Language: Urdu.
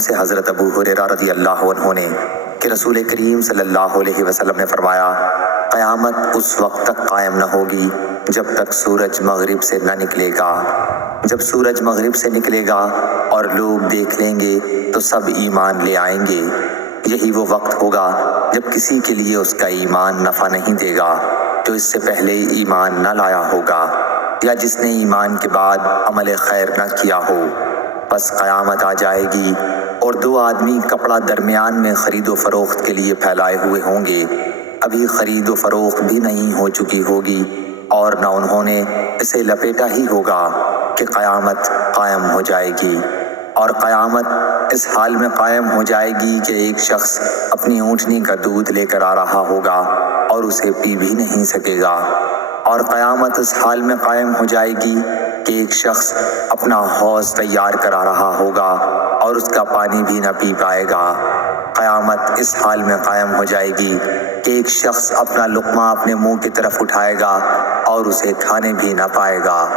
سے حضرت ابو ہریرہ رضی اللہ عنہ نے کہ رسول کریم صلی اللہ علیہ وسلم نے فرمایا، قیامت اس وقت تک قائم نہ ہوگی جب تک سورج مغرب سے نہ نکلے گا۔ جب سورج مغرب سے نکلے گا اور لوگ دیکھ لیں گے تو سب ایمان لے آئیں گے۔ یہی وہ وقت ہوگا جب کسی کے لیے اس کا ایمان نفع نہیں دے گا جو اس سے پہلے ایمان نہ لایا ہوگا یا جس نے ایمان کے بعد عمل خیر نہ کیا ہو۔ پس قیامت آ جائے گی اور دو آدمی کپڑا درمیان میں خرید و فروخت کے لیے پھیلائے ہوئے ہوں گے۔ ابھی خرید و فروخت بھی نہیں ہو چکی ہوگی اور نہ انہوں نے اسے لپیٹا ہی ہوگا کہ قیامت قائم ہو جائے گی۔ اور قیامت اس حال میں قائم ہو جائے گی کہ ایک شخص اپنی اونٹنی کا دودھ لے کر آ رہا ہوگا اور اسے پی بھی نہیں سکے گا۔ اور قیامت اس حال میں قائم ہو جائے گی کہ ایک شخص اپنا حوض تیار کرا رہا ہوگا اور اس کا پانی بھی نہ پی پائے گا۔ قیامت اس حال میں قائم ہو جائے گی کہ ایک شخص اپنا لقمہ اپنے منہ کی طرف اٹھائے گا اور اسے کھانے بھی نہ پائے گا۔